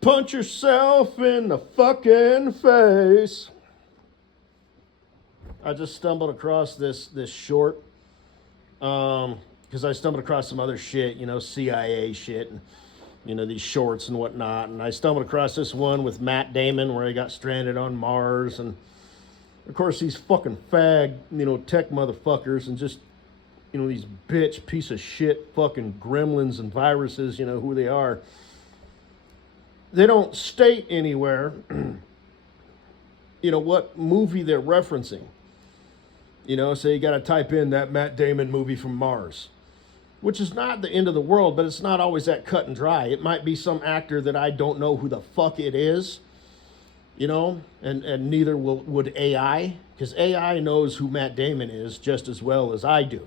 Punch yourself in the fucking face. I just stumbled across this short because I stumbled across some other shit, CIA shit, and these shorts and whatnot. And I stumbled across this one with Matt Damon where he got stranded on Mars, and of course these fucking fag, tech motherfuckers, and just these bitch piece of shit fucking gremlins and viruses, who they are. They don't state anywhere, what movie they're referencing. So you got to type in that Matt Damon movie from Mars, which is not the end of the world, but it's not always that cut and dry. It might be some actor that I don't know who the fuck it is, and neither would AI, because AI knows who Matt Damon is just as well as I do.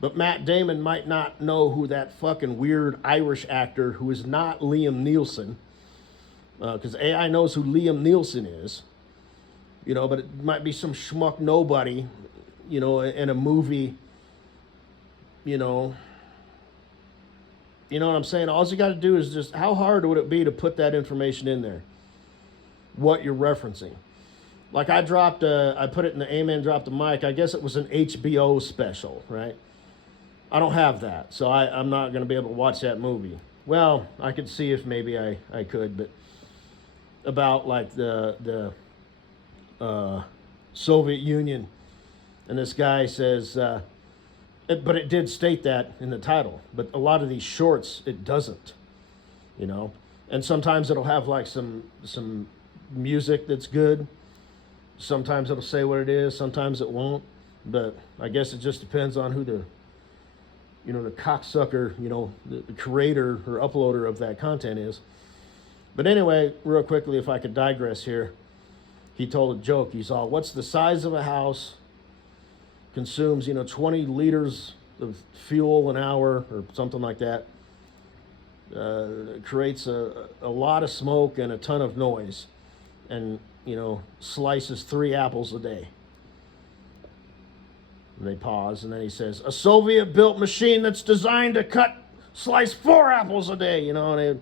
But Matt Damon might not know who that fucking weird Irish actor who is not Liam Neeson, because AI knows who Liam Neeson is, but it might be some schmuck nobody, in a movie, you know what I'm saying? All you got to do is just, how hard would it be to put that information in there? What you're referencing. Like I put it in the Amen Drop the Mic. I guess it was an HBO special, right? I don't have that, so I'm not going to be able to watch that movie. Well, I could see if maybe I could, but about like the Soviet Union, and this guy says, but it did state that in the title, but a lot of these shorts, it doesn't, and sometimes it'll have like some music that's good. Sometimes it'll say what it is, sometimes it won't, but I guess it just depends on who the cocksucker, the creator or uploader of that content is. But anyway, real quickly, if I could digress here, he told a joke. He's all, what's the size of a house, consumes, 20 liters of fuel an hour or something like that, creates a lot of smoke and a ton of noise, and, slices 3 apples a day. And they pause, and then he says, a Soviet-built machine that's designed to slice 4 apples a day, and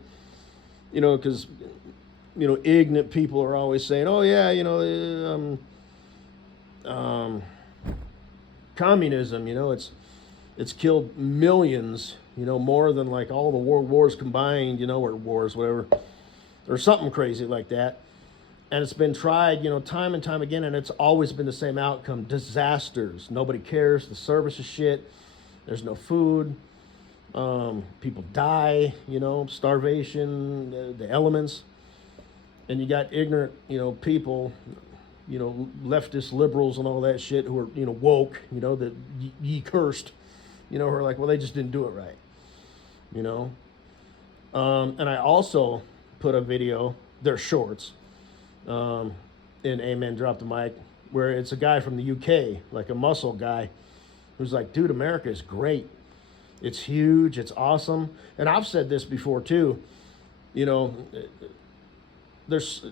because, ignorant people are always saying, oh yeah, communism, it's killed millions, more than like all the world wars combined, or wars, whatever, or something crazy like that. And it's been tried, time and time again, and it's always been the same outcome. Disasters. Nobody cares. The service is shit. There's no food. People die, starvation, the elements. And you got ignorant, people, leftist liberals and all that shit who are, woke, that ye cursed, who are like, well, they just didn't do it right, And I also put a video, they're shorts, in Amen Drop the Mic, where it's a guy from the UK, like a muscle guy, who's like, dude, America is great. It's huge. It's awesome. And I've said this before too, there's,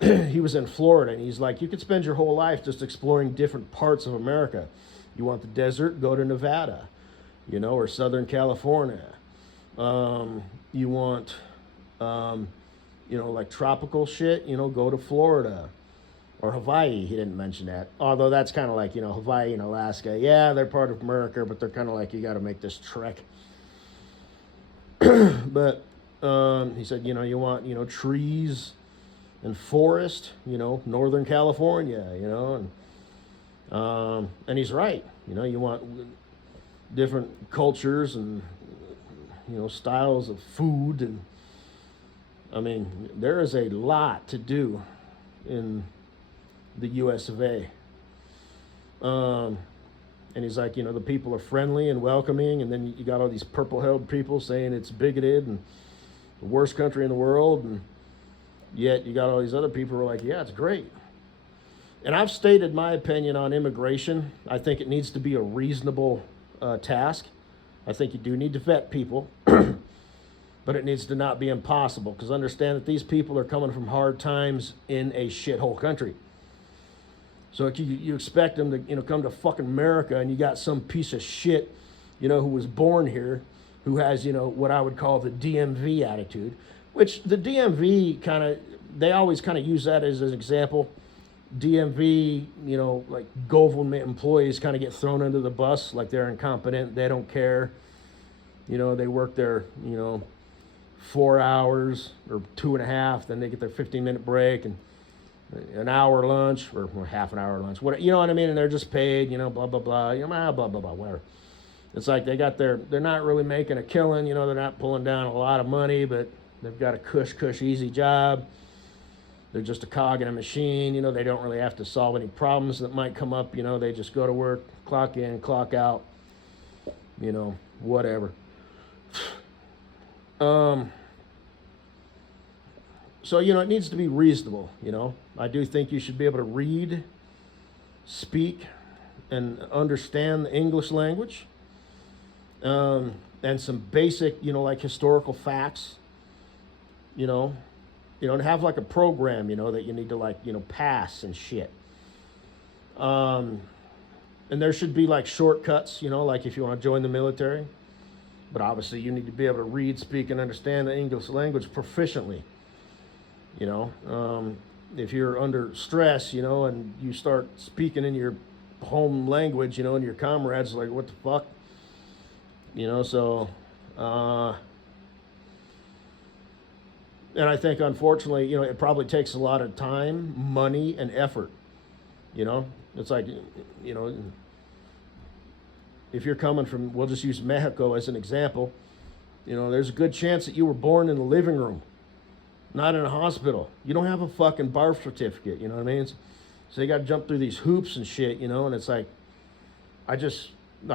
he was in Florida, and he's like, you could spend your whole life just exploring different parts of America. You want the desert, go to Nevada, or Southern California. You want, like tropical shit, go to Florida or Hawaii. He didn't mention that. Although that's kind of like, Hawaii and Alaska. Yeah, they're part of America, but they're kind of like, you got to make this trek. But he said, you want, trees and forest, Northern California, and he's right. You want different cultures and, styles of food, and I mean, there is a lot to do in the US of A. And he's like, the people are friendly and welcoming, and then you got all these purple-haired people saying it's bigoted and the worst country in the world, and yet you got all these other people who are like, yeah, it's great. And I've stated my opinion on immigration. I think it needs to be a reasonable task. I think you do need to vet people. But it needs to not be impossible, because understand that these people are coming from hard times in a shithole country. So you expect them to come to fucking America, and you got some piece of shit, who was born here, who has what I would call the DMV attitude. which the DMV they always kind of use that as an example. DMV, like government employees kind of get thrown under the bus, like they're incompetent, they don't care. They work their, 4 hours or 2.5, then they get their 15-minute break and an hour lunch or half an hour lunch. What, you know what I mean? And they're just paid, blah, blah, blah, blah, blah, blah, whatever. It's like they're not really making a killing, they're not pulling down a lot of money, but they've got a cush easy job. They're just a cog in a machine, they don't really have to solve any problems that might come up, they just go to work, clock in, clock out, whatever. So, it needs to be reasonable, I do think you should be able to read, speak, and understand the English language. And some basic, like historical facts, and have like a program, that you need to pass and shit. And there should be like shortcuts, like if you want to join the military. But obviously you need to be able to read, speak, and understand the English language proficiently. If you're under stress, and you start speaking in your home language, and your comrades are like, what the fuck? And I think, unfortunately, it probably takes a lot of time, money, and effort. It's like, if you're coming from, we'll just use Mexico as an example, there's a good chance that you were born in the living room, not in a hospital. You don't have a fucking birth certificate, you know what I mean? So you got to jump through these hoops and shit, and it's like, like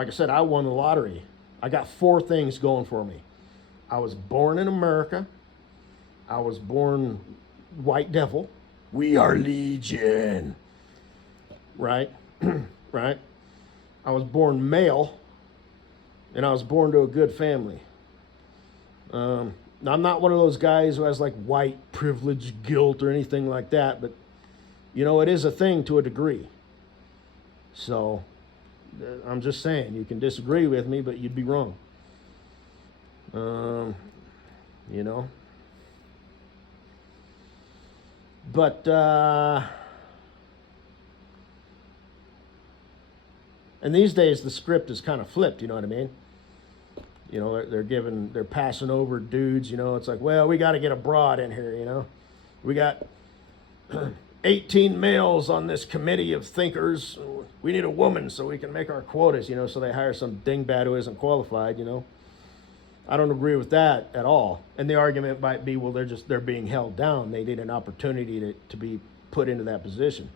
I said, I won the lottery. I got 4 things going for me. I was born in America. I was born white devil. We are legion. Right? Right? I was born male, and I was born to a good family. Now, I'm not one of those guys who has like white privilege, guilt, or anything like that, but, it is a thing to a degree. So, I'm just saying, you can disagree with me, but you'd be wrong. But, and these days the script is kind of flipped, you know what I mean? They're passing over dudes, it's like, well, we got to get a broad in here, We got 18 males on this committee of thinkers. We need a woman so we can make our quotas, so they hire some dingbat who isn't qualified, I don't agree with that at all. And the argument might be, well, they're being held down. They need an opportunity to be put into that position.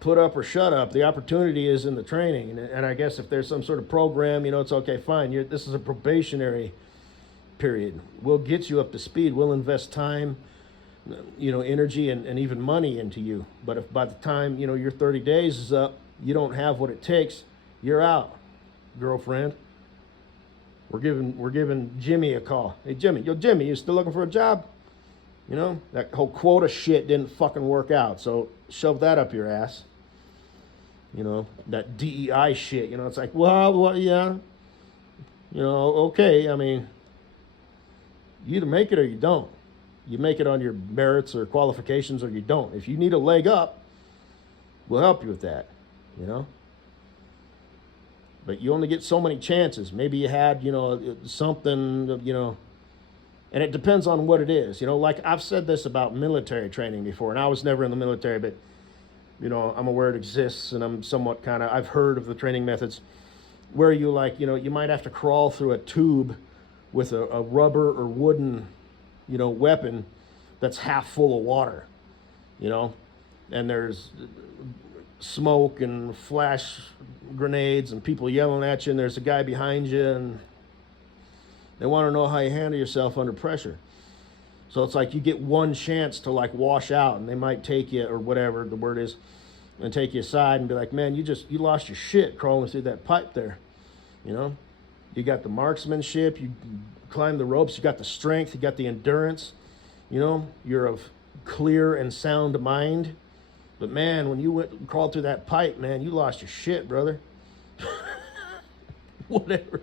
Put up or shut up. The opportunity is in the training. And I guess if there's some sort of program, it's okay, fine. This is a probationary period. We'll get you up to speed. We'll invest time, energy, and even money into you. But if by the time, your 30 days is up, you don't have what it takes, you're out, girlfriend. We're giving Jimmy a call. Hey, Jimmy, you still looking for a job? That whole quota shit didn't fucking work out, so shove that up your ass. That DEI shit, it's like, well, yeah. Okay, I mean, you either make it or you don't. You make it on your merits or qualifications or you don't. If you need a leg up, we'll help you with that, But you only get so many chances. Maybe you had, something, and it depends on what it is. Like I've said this about military training before, and I was never in the military, but, I'm aware it exists, and I'm somewhat I've heard of the training methods where you you might have to crawl through a tube with a rubber or wooden, weapon that's half full of water, and there's smoke and flash grenades and people yelling at you, and there's a guy behind you, and they want to know how you handle yourself under pressure. So it's like you get one chance to wash out, and they might take you, or whatever the word is, and take you aside and be like, man, you lost your shit crawling through that pipe there. You got the marksmanship, you climb the ropes, you got the strength, you got the endurance, you're of clear and sound mind. But man, when you went and crawled through that pipe, man, you lost your shit, brother. Whatever.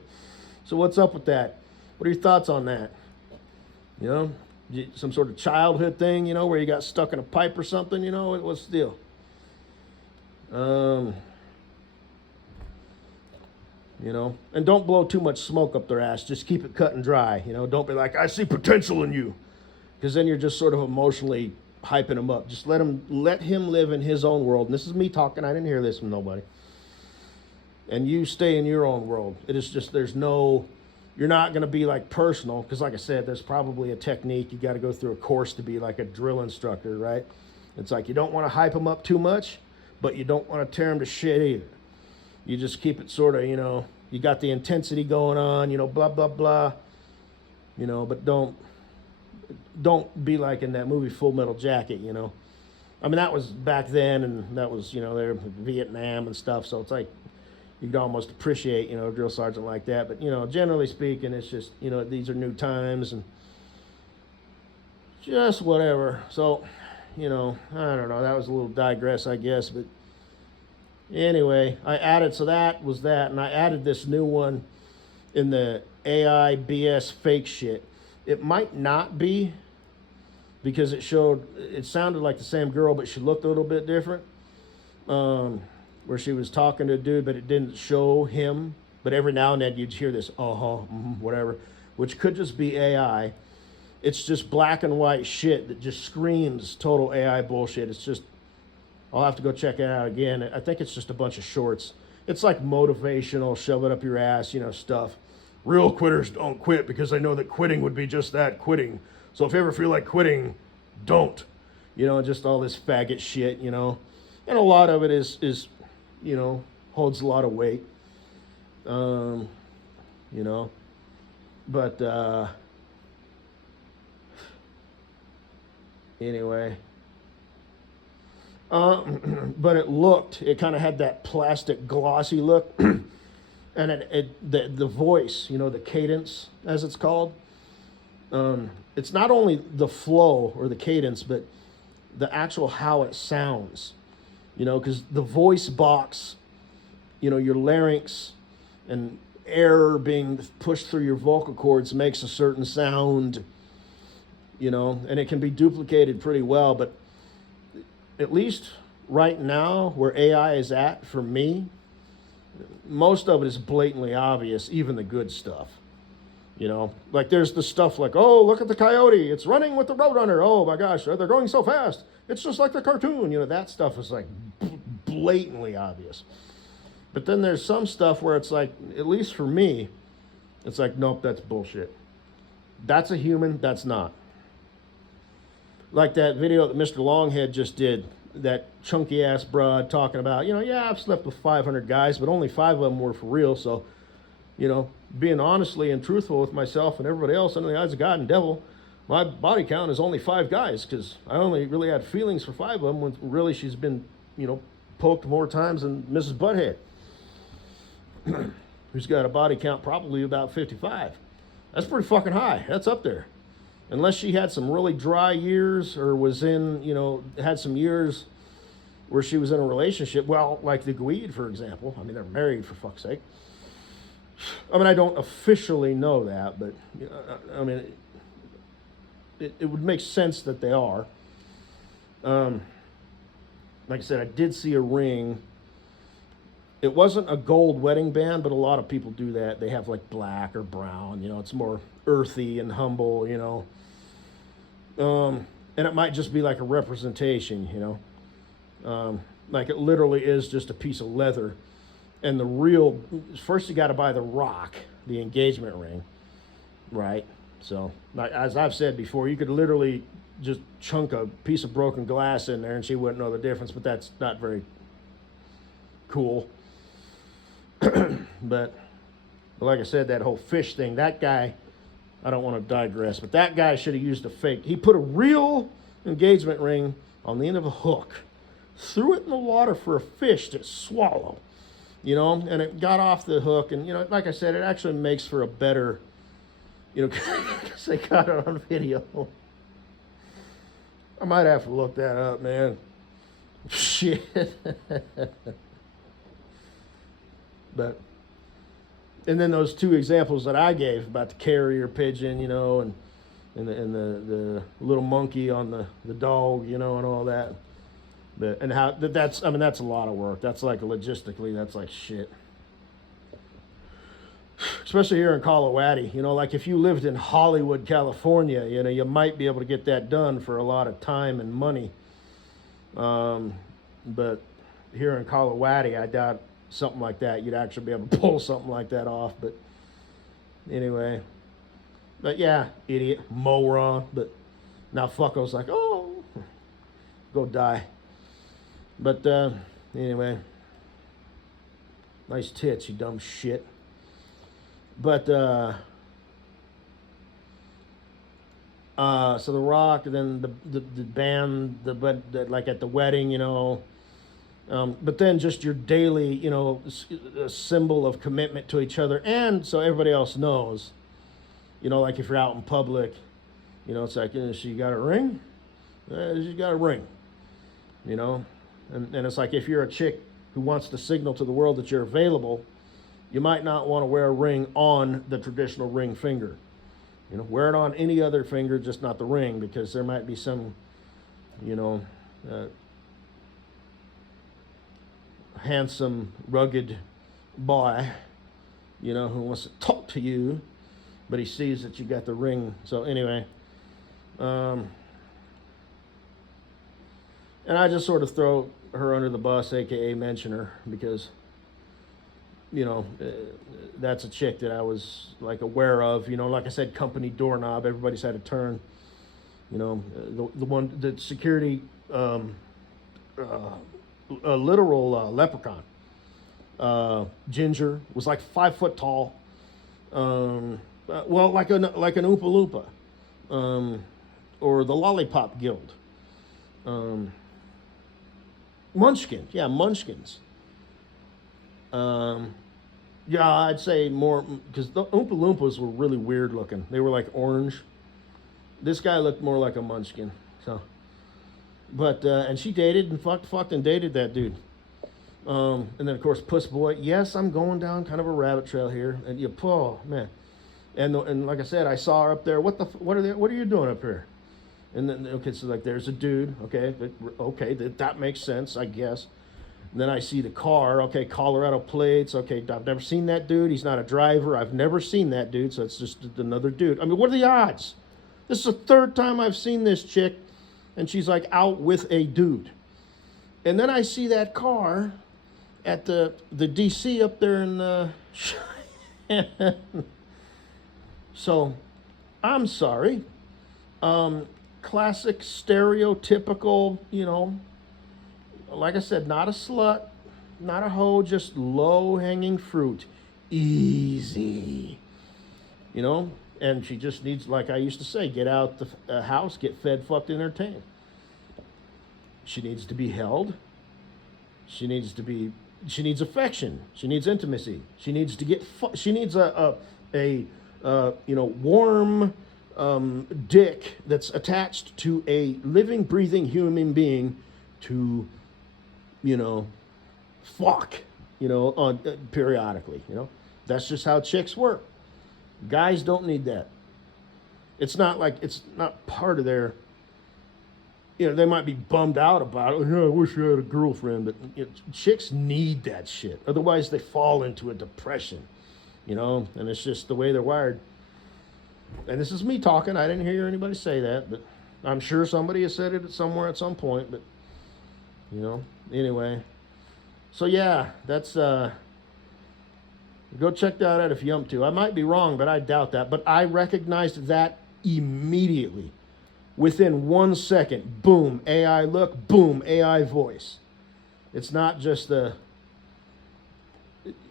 So what's up with that? What are your thoughts on that? You know, some sort of childhood thing, you know, where you got stuck in a pipe or something, you know, what's the deal? You know, and don't blow too much smoke up their ass. Just keep it cut and dry. You know, don't be like, I see potential in you, because then you're just sort of emotionally hyping him up. Just let him live in his own world. And this is me talking. I didn't hear this from nobody. And you stay in your own world. It is just you're not going to be like personal, because like I said, there's probably a technique. You got to go through a course to be like a drill instructor, right? It's like you don't want to hype him up too much, but you don't want to tear him to shit either. You just keep it sort of, you know, you got the intensity going on, you know, blah, blah, blah, you know, but don't be like in that movie Full Metal Jacket, you know. I mean, that was back then, and that was, you know, they're Vietnam and stuff, so it's like you could almost appreciate, you know, a drill sergeant like that. But, you know, generally speaking, it's just, you know, these are new times and just whatever. So, you know, I don't know, that was a little digress, I guess, but anyway, I added, so that was that, and I added this new one in the AI BS fake shit. It might not be, because it sounded like the same girl, but she looked a little bit different. Where she was talking to a dude, but it didn't show him. But every now and then you'd hear this, whatever, which could just be AI. It's just black and white shit that just screams total AI bullshit. It's just, I'll have to go check it out again. I think it's just a bunch of shorts. It's like motivational, shove it up your ass, you know, stuff. Real quitters don't quit because I know that quitting would be just that, quitting. So if you ever feel like quitting, don't. You know, just all this faggot shit, you know. And a lot of it is you know, holds a lot of weight. You know. But anyway. But it kind of had that plastic glossy look. And the voice, you know, the cadence, as it's called, it's not only the flow or the cadence, but the actual how it sounds, you know, because the voice box, you know, your larynx and air being pushed through your vocal cords makes a certain sound, you know, and it can be duplicated pretty well. But at least right now, where AI is at for me, most of it is blatantly obvious, even the good stuff. You know, like there's the stuff like, oh, look at the coyote, it's running with the roadrunner. Oh my gosh, they're going so fast. It's just like the cartoon. You know, that stuff is like blatantly obvious. But then there's some stuff where it's like, at least for me, it's like, nope, that's bullshit. That's a human, that's not. Like that video that Mr. Longhead just did, that chunky ass broad talking about, you know, yeah, I've slept with 500 guys, but only 5 of them were for real. So, you know, being honestly and truthful with myself and everybody else under the eyes of God and devil, my body count is only 5 guys, because I only really had feelings for 5 of them, when really she's been, you know, poked more times than Mrs. Butthead, who's got a body count probably about 55. That's pretty fucking high. That's up there. Unless she had some really dry years, or was in, you know, had some years where she was in a relationship. Well, like the Gweed, for example. I mean, they're married, for fuck's sake. I mean, I don't officially know that, but, you know, I mean, it would make sense that they are. Like I said, I did see a ring. It wasn't a gold wedding band, but a lot of people do that. They have like black or brown, you know, it's more earthy and humble, you know. And it might just be like a representation, you know. Like it literally is just a piece of leather. And the real, first you got to buy the rock, the engagement ring, right? So, like, as I've said before, you could literally just chunk a piece of broken glass in there and she wouldn't know the difference, but that's not very cool. But like I said, that whole fish thing, that guy, I don't want to digress, but that guy should have used a fake. He put a real engagement ring on the end of a hook, threw it in the water for a fish to swallow, you know, and it got off the hook. And, you know, like I said, it actually makes for a better, you know, because they got it on video. I might have to look that up, man. Shit. But, and then those 2 examples that I gave about the carrier pigeon, you know, and and the little monkey on the dog, you know, and all that. And how that's, I mean, that's a lot of work. That's like logistically, that's like shit. Especially here in Colorado, you know, like if you lived in Hollywood, California, you know, you might be able to get that done for a lot of time and money. But here in Colorado, I doubt something like that you'd actually be able to pull something like that off. But anyway, but yeah, idiot, moron. But now fucko's like, oh, go die. But anyway, nice tits, you dumb shit. But so The Rock, then the band, like at the wedding, you know. But then just your daily, you know, a symbol of commitment to each other, and so everybody else knows, you know, like if you're out in public, you know, it's like, she got a ring, she got a ring, you know, and it's like if you're a chick who wants to signal to the world that you're available, you might not want to wear a ring on the traditional ring finger. You know, wear it on any other finger, just not the ring, because there might be some, you know, handsome, rugged boy, you know, who wants to talk to you, but he sees that you got the ring. So anyway, and I just sort of throw her under the bus, aka mention her, because, you know, that's a chick that I was like aware of. You know, like I said, company doorknob. Everybody's had a turn. You know, the security, a literal leprechaun. Ginger was like 5 foot tall. Well, like an Oompa Loompa, or the Lollipop Guild. Munchkin, yeah, Munchkins. Yeah, I'd say more, because the Oompa Loompas were really weird looking. They were like orange. This guy looked more like a Munchkin. So, but and she dated and fucked and dated that dude. And then of course Puss Boy. Yes, I'm going down kind of a rabbit trail here, and you, oh man, and like I said, I saw her up there. What are you doing up here? And then okay, so like there's a dude. Okay, that makes sense, I guess. And then I see the car, okay, Colorado plates, okay, I've never seen that dude. He's not a driver. I've never seen that dude, so it's just another dude. I mean, what are the odds? This is the third time I've seen this chick, and she's like out with a dude. And then I see that car at the DC up there in So, I'm sorry. Classic, stereotypical, you know, like I said, not a slut, not a hoe, just low-hanging fruit. Easy. You know? And she just needs, like I used to say, get out the house, get fed, fucked, entertained. She needs to be held. She needs affection. She needs intimacy. She needs to get, she needs a you know, warm dick that's attached to a living, breathing human being to, you know, fuck, you know, on periodically, you know. That's just how chicks work. Guys don't need that. It's not like, it's not part of their, you know, they might be bummed out about it. Oh, I wish I had a girlfriend, but you know, chicks need that shit. Otherwise they fall into a depression, you know, and it's just the way they're wired. And this is me talking. I didn't hear anybody say that, but I'm sure somebody has said it somewhere at some point, but you know, anyway. So yeah, that's go check that out if you want to. I might be wrong, but I doubt that. But I recognized that immediately. Within 1 second, boom, AI look, boom, AI voice. It's not just the,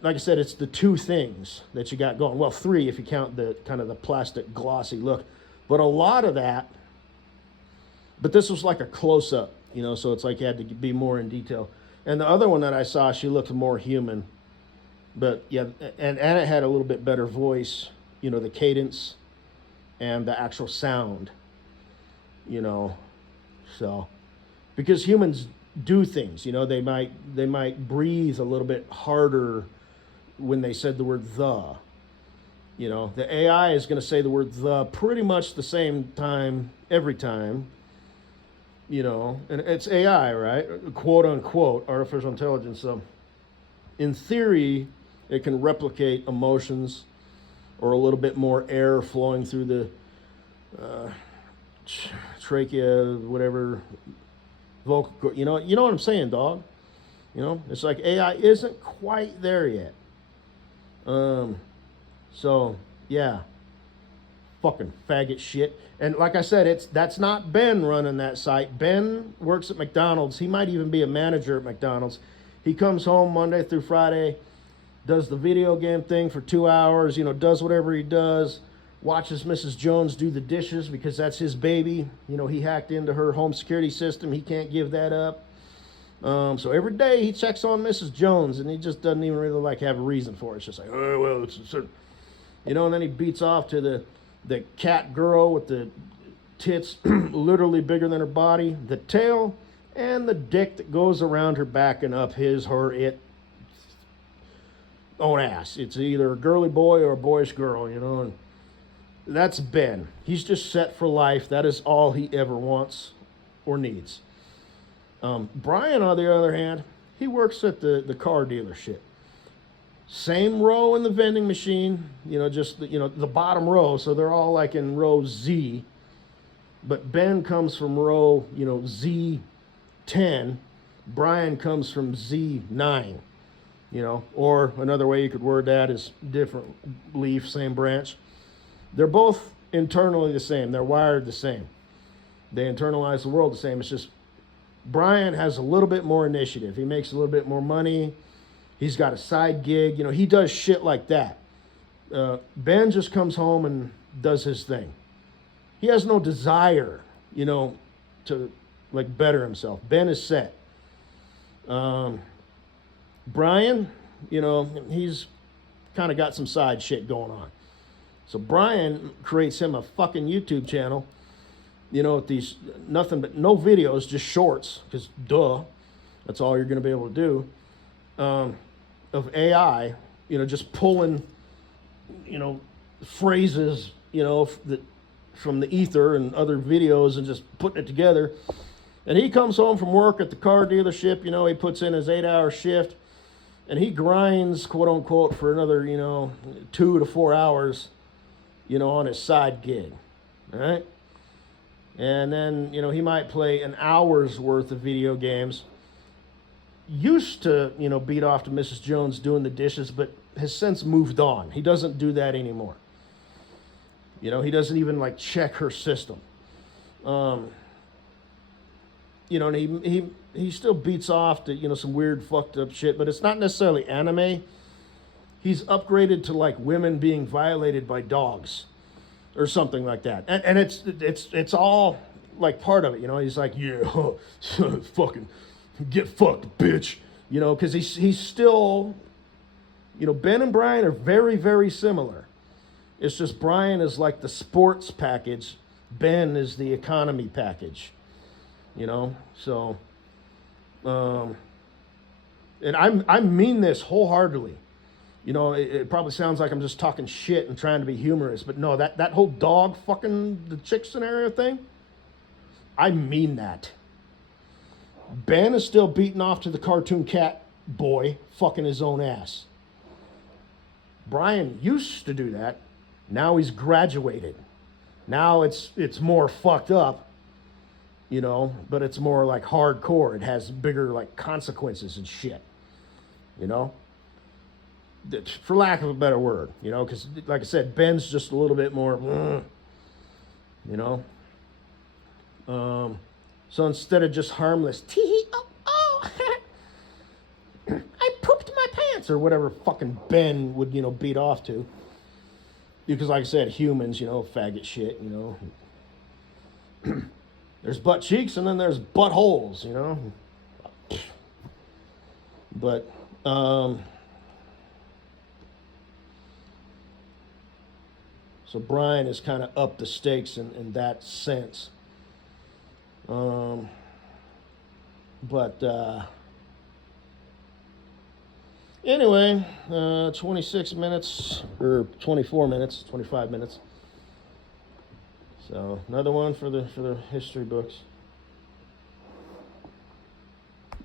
like I said, it's the two things that you got going. Well, three if you count the kind of the plastic glossy look. But a lot of that, but this was like a close-up, you know, so it's like you had to be more in detail. And the other one that I saw, she looked more human. But yeah, and it had a little bit better voice, you know, the cadence and the actual sound, you know. So, because humans do things, you know, they might breathe a little bit harder when they said the word the, You know, the AI is going to say the word the pretty much the same time every time, you know, and it's AI, right? Quote unquote, artificial intelligence. So, in theory, it can replicate emotions or a little bit more air flowing through the uh, trachea, whatever, vocal, you know what I'm saying, dog? You know, it's like AI isn't quite there yet. Um, so yeah, fucking faggot shit. And like I said, that's not Ben running that site. Ben works at McDonald's. He might even be a manager at McDonald's. He comes home Monday through Friday, does the video game thing for 2 hours, you know, does whatever he does, watches Mrs. Jones do the dishes because that's his baby. You know, he hacked into her home security system. He can't give that up. So every day he checks on Mrs. Jones, and he just doesn't even really like have a reason for it. It's just like, oh well, it's you know. And then he beats off to the cat girl with the tits literally bigger than her body, the tail, and the dick that goes around her back and up his, her, it own ass. It's either a girly boy or a boyish girl, you know. And that's Ben. He's just set for life. That is all he ever wants or needs. Brian, on the other hand, he works at the car dealership. Same row in the vending machine, you know, just the bottom row. So they're all like in row Z. But Ben comes from row, Z10. Brian comes from Z9. You know, or another way you could word that is different leaf, same branch. They're both internally the same. They're wired the same. They internalize the world the same. It's just Brian has a little bit more initiative. He makes a little bit more money. He's got a side gig. You know, he does shit like that. Ben just comes home and does his thing. He has no desire, you know, to like better himself. Ben is set. Brian, you know, he's kind of got some side shit going on. So Brian creates him a fucking YouTube channel, you know, with these nothing but no videos, just shorts, because duh, that's all you're going to be able to do, of AI, you know, just pulling, you know, phrases, you know, that from the ether and other videos and just putting it together. And he comes home from work at the car dealership, you know, he puts in his 8-hour shift and he grinds, quote unquote, for another, 2 to 4 hours, you know, on his side gig. All right. And then, you know, he might play an hour's worth of video games. Used to, you know, beat off to Mrs. Jones doing the dishes, but has since moved on. He doesn't do that anymore. You know, he doesn't even like check her system. You know, and he still beats off to, you know, some weird fucked up shit, but it's not necessarily anime. He's upgraded to like women being violated by dogs or something like that. And it's all like part of it, you know. He's like, yeah, fucking get fucked, bitch. You know, because he's still, you know, Ben and Brian are very, very similar. It's just Brian is like the sports package. Ben is the economy package. You know, so, and I mean this wholeheartedly. You know, it probably sounds like I'm just talking shit and trying to be humorous, but no, that whole dog fucking the chick scenario thing, I mean that. Ben is still beating off to the cartoon cat boy fucking his own ass. Brian used to do that. Now he's graduated. Now it's more fucked up, you know, but it's more like hardcore. It has bigger like consequences and shit, you know, for lack of a better word, you know, because like I said, Ben's just a little bit more, you know. So instead of just harmless, tee oh, I pooped my pants or whatever fucking Ben would, you know, beat off to. Because like I said, humans, you know, faggot shit, you know. There's butt cheeks and then there's buttholes, you know. But, so Brian has kind of upped the stakes in that sense. But Anyway, 26 minutes or 24 minutes, 25 minutes. So another one for the history books.